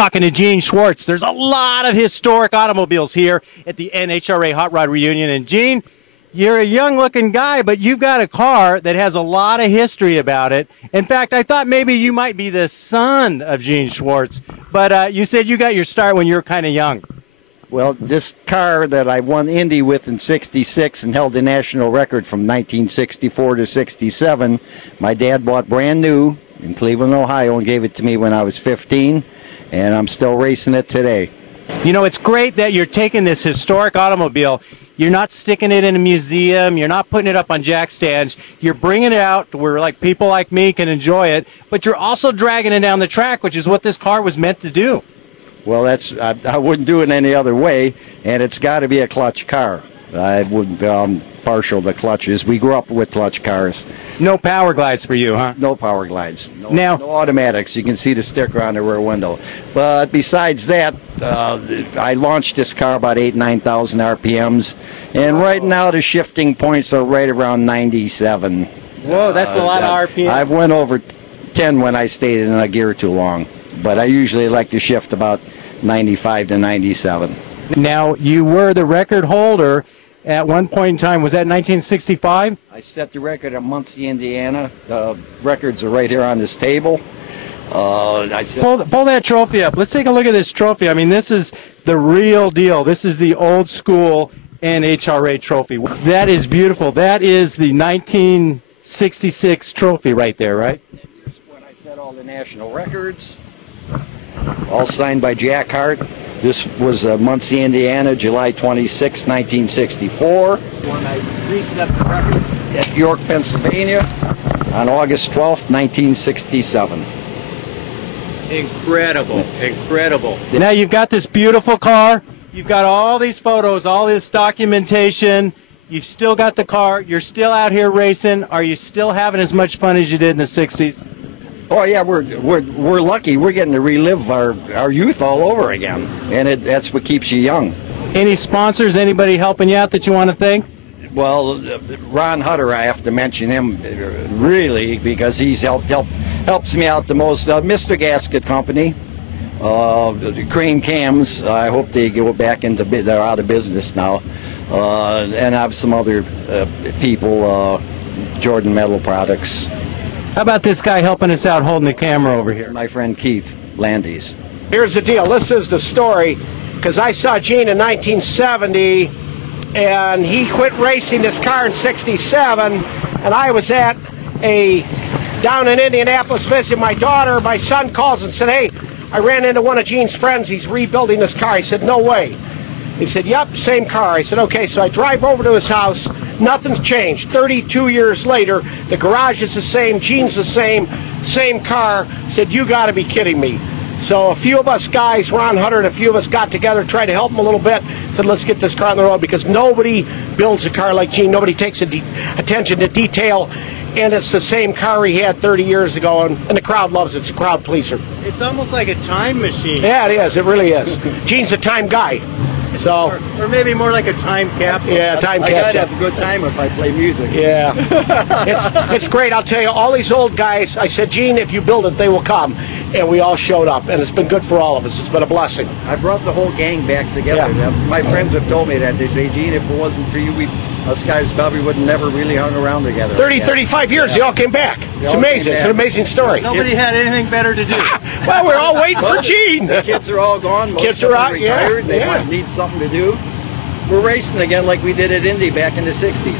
talking to Gene Schwartz. There's a lot of historic automobiles here at the NHRA Hot Rod Reunion. And Gene, you're a young-looking guy, but you've got a car that has a lot of history about it. In fact, I thought maybe you might be the son of Gene Schwartz, but you said you got your start when you were kind of young. Well, this car that I won Indy with in '66 and held the national record from 1964 to '67, my dad bought brand new in Cleveland, Ohio, and gave it to me when I was 15, and I'm still racing it today. You know, it's great that you're taking this historic automobile. You're not sticking it in a museum. You're not putting it up on jack stands. You're bringing it out to where like people like me can enjoy it, but you're also dragging it down the track, which is what this car was meant to do. Well, I wouldn't do it any other way, and it's got to be a clutch car. I wouldn't partial to clutches. We grew up with clutch cars. No power glides for you, huh? No power glides. No automatics. You can see the sticker on the rear window. But besides that, I launched this car about 9,000 RPMs, and right now the shifting points are right around 97. Whoa, that's a lot of RPM. I went over 10 when I stayed in a gear too long, but I usually like to shift about 95 to 97. Now, you were the record holder at one point in time. Was that 1965? I set the record at Muncie, Indiana. The records are right here on this table. Pull that trophy up. Let's take a look at this trophy. I mean, this is the real deal. This is the old school NHRA trophy. That is beautiful. That is the 1966 trophy right there, right? Here's when I set all the national records, all signed by Jack Hart. This was Muncie, Indiana, July 26, 1964. When I reset the record at York, Pennsylvania, on August 12, 1967. Incredible, incredible. Now you've got this beautiful car. You've got all these photos, all this documentation. You've still got the car. You're still out here racing. Are you still having as much fun as you did in the 60s? Oh yeah, we're lucky. We're getting to relive our youth all over again, and that's what keeps you young. Any sponsors? Anybody helping you out that you want to thank? Well, Ron Hutter, I have to mention him really because he's helps me out the most. Mr. Gasket Company, the Crane Cams. I hope they go back into they're out of business now, and I have some other people. Jordan Metal Products. How about this guy helping us out holding the camera over here? My friend Keith Landis. Here's the deal. This is the story, because I saw Gene in 1970, and he quit racing this car in '67, and I was down in Indianapolis visiting my daughter. My son calls and said, "Hey, I ran into one of Gene's friends. He's rebuilding this car." I said, "No way." He said, "Yep, same car." I said, "Okay." So I drive over to his house. Nothing's changed. 32 years later, the garage is the same, Gene's the same car. I said, "You got to be kidding me." So a few of us guys, Ron Hutter and a few of us got together, tried to help him a little bit, said, "Let's get this car on the road," because nobody builds a car like Gene. Nobody takes attention to detail, and it's the same car he had 30 years ago, and the crowd loves it. It's a crowd pleaser. It's almost like a time machine. Yeah, it is. It really is. Gene's a time guy. So, or maybe more like a time capsule. Yeah, time capsule. I gotta have a good time if I play music. Yeah, it's great. I'll tell you, all these old guys. I said, "Gene, if you build it, they will come," and we all showed up, and it's been good for all of us. It's been a blessing. I brought the whole gang back together. Yeah. My friends have told me that. They say, "Gene, if it wasn't for you, us guys probably would have never really hung around together." 35 years, they all came back. It's amazing. It's an amazing story. Nobody had anything better to do. Well, we're all waiting for Gene. The kids are all gone. Most kids of are them out. retired. Yeah, They might need something to do. We're racing again like we did at Indy back in the '60s.